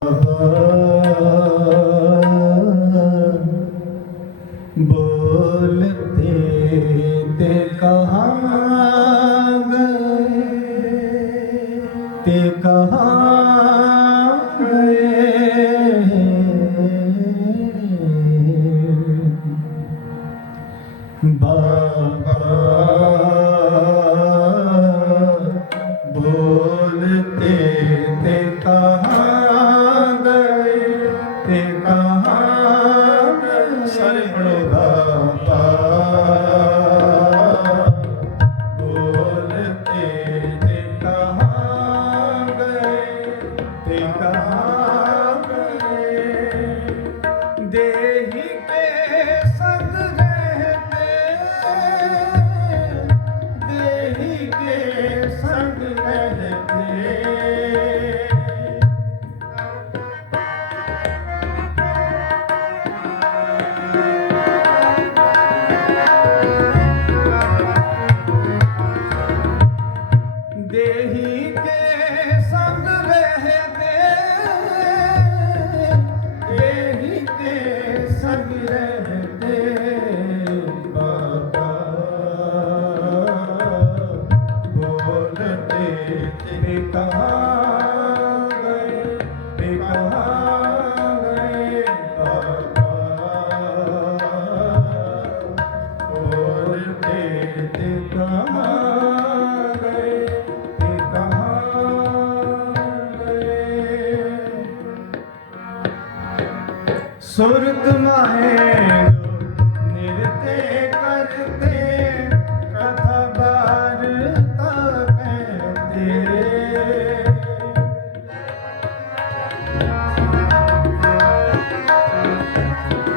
Uh-huh. देही पे ਸੁਰਤ ਮਾਹੇ ਨਿਰਤੇ ਕਰਤੇ ਕਥਾ ਬਾਰਤਾ ਕਹਤੇ Thank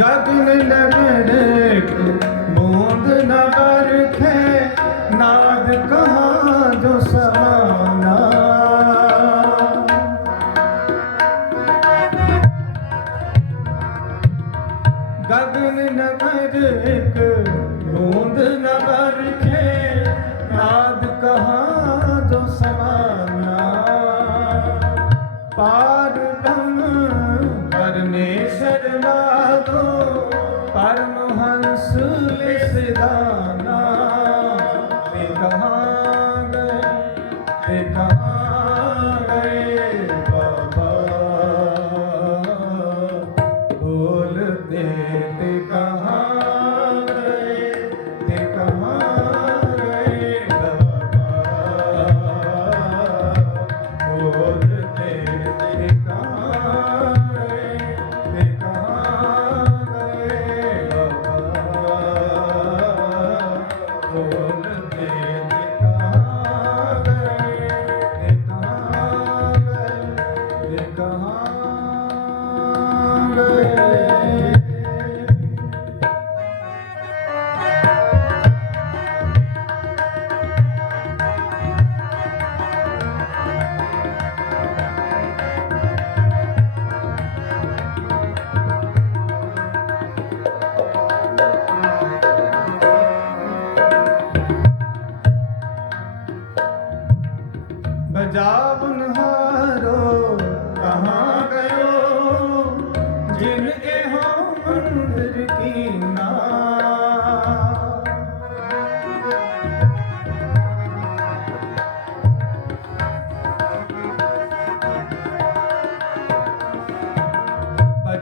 ਗਗਨ ਨਗਨ ਬੋਂਦ ਨਾ ਵਰਖੇ ਨਾਦ ਕੋ ਤੇ ਟਿਕਾ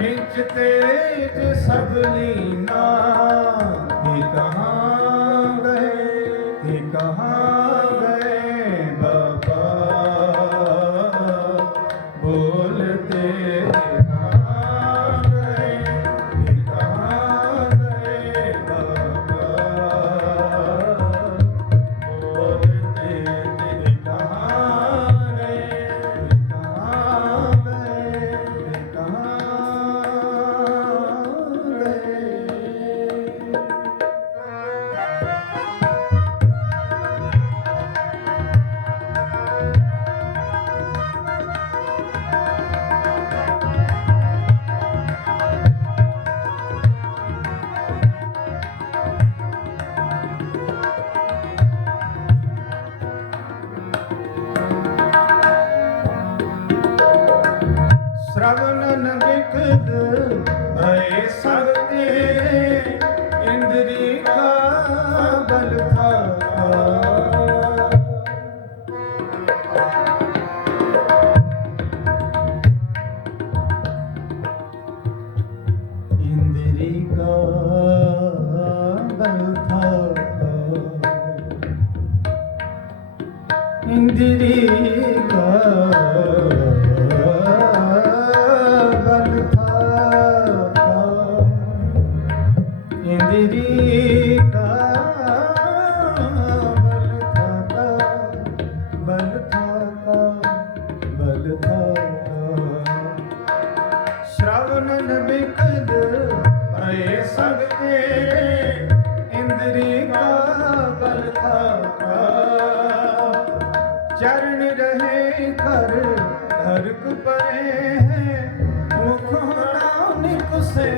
ਇੰਚ ਤੇਜ ਸਭ ਲੀਨਾ। ਚਰਨ ਰਹੇ ਘਰ ਹਰਕ ਪਰੇ ਹੈ। ਮੁਖ ਹਣਾਉ ਨਿਕਸੇ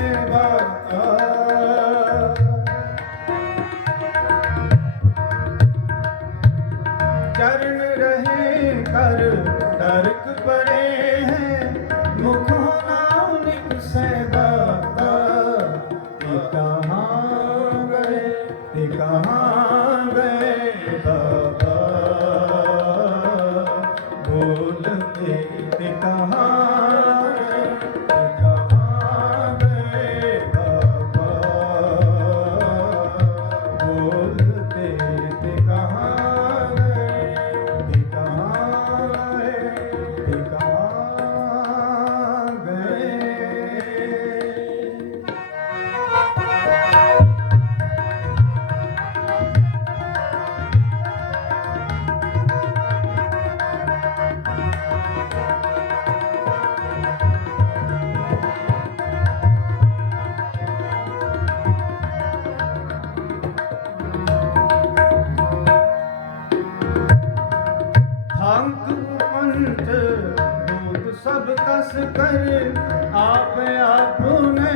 बस कर आप आपने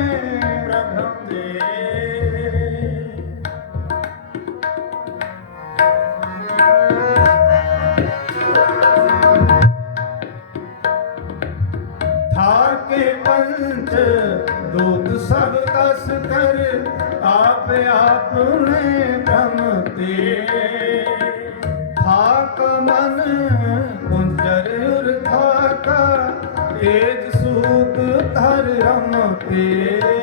प्रभम दे थाके पंथ दूत सब तस कर आप आपने भ्रम दे थाक मन ਤੇਜ ਸੂਤ ਧਰ ਰਮ ਤੇ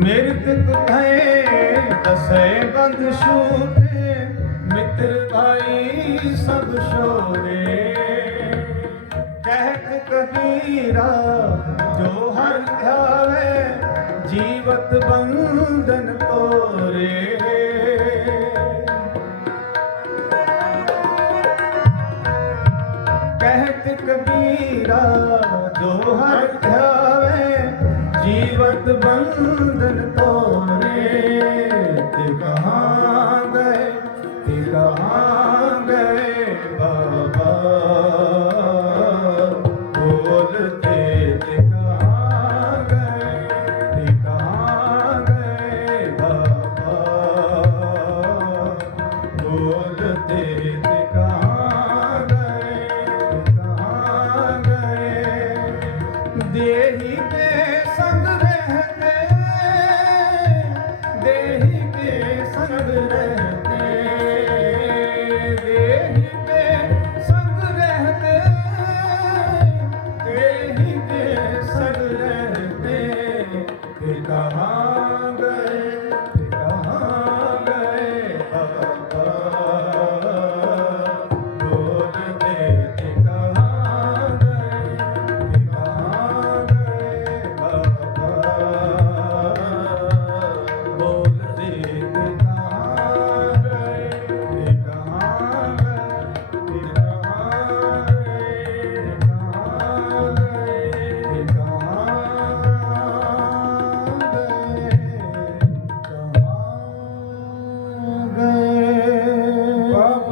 ਮਿਰਤ ਭਏ ਦਸੇ ਬੰਦ ਛੂਟੇ, ਮਿੱਤਰ ਭਾਈ ਸਭ ਛੋਰੇ ਕਹਿਤ ਕਬੀਰਾ, ਜੋ ਹਰ ਧਿਆਵੇ ਜੀਵਤ ਬੰਧਨ ਤੋਰੇ। ਕਹਿਤ ਕਬੀਰਾ, ਜੋ ਹਰ ਧਿਆਵੇ ਜੀਵਤ ਬੰਧਨ ਤੋਰੇ